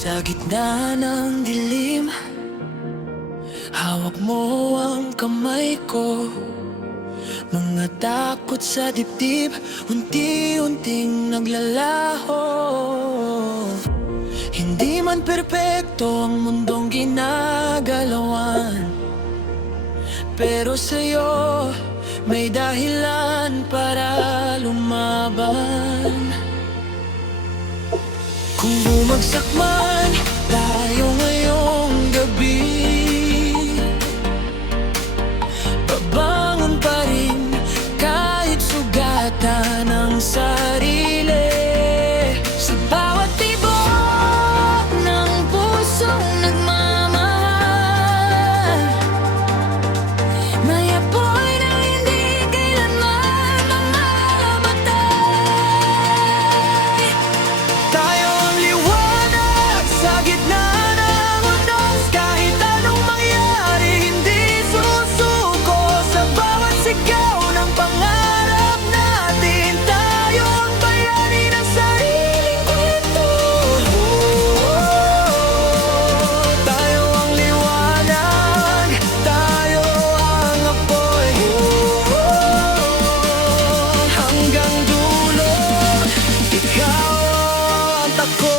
Sa gitna ng dilim, hawak mo ang kamay ko. Mga takot sa dibdib, unti-unting naglalaho. Hindi man perpekto ang mundong ginagalawan, pero sa'yo may dahilan para lumaban. Kung bumagsak man tayo ngayong gabi, babangon pa rin kahit sugatan ang sarili. Sa bawat tibok ng pusong nagmamahal, may apoy na hindi kailanman mamamatay. Tayo ang liwanag sa gitna ng unos, kahit anong mangyari hindi susuko. Sa bawat sigaw ng pangarap natin, tayo ang bayani ng sariling kwento. Tayo ang liwanag, tayo ang apoy. Hanggang dulo, ikaw at ako.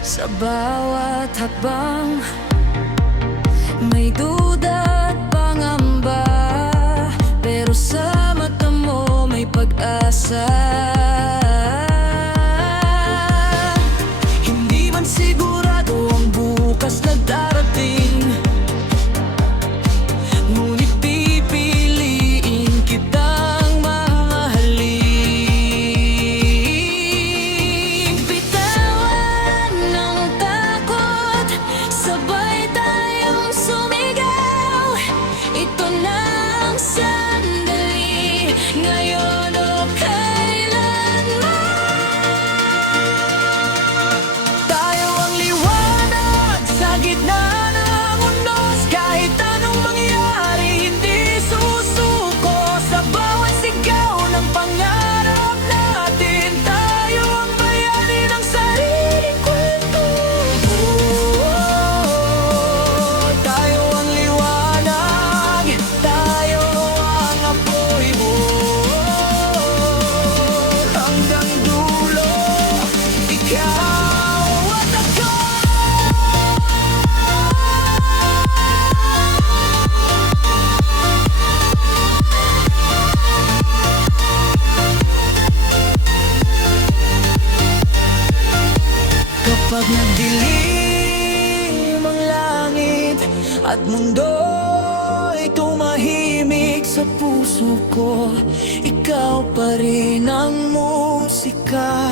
Sa bawat hakbang may duda at pangamba, pero sa mata mo may pag-asa. Hindi man sigurado ang bukas na darating, ngunit pipiliin kitang mahalin. Bitawan ng takot, sabay tayong sumigaw. Ito na ang sandali, ngayon o kailanman. Tayo ang liwanag sa gitna ng unos, kahit anong mangyari hindi susuko. Sa bawat sigaw ng pangarap natin, tayo ang bayani ng sariling kwento. Tayo ang liwanag, tayo ang apoy mo. Hanggang dulo, ikaw at ako. Kapag nagdilim ang langit at mundo'y tumahimik, sa puso ko ikaw pa rin ang musika.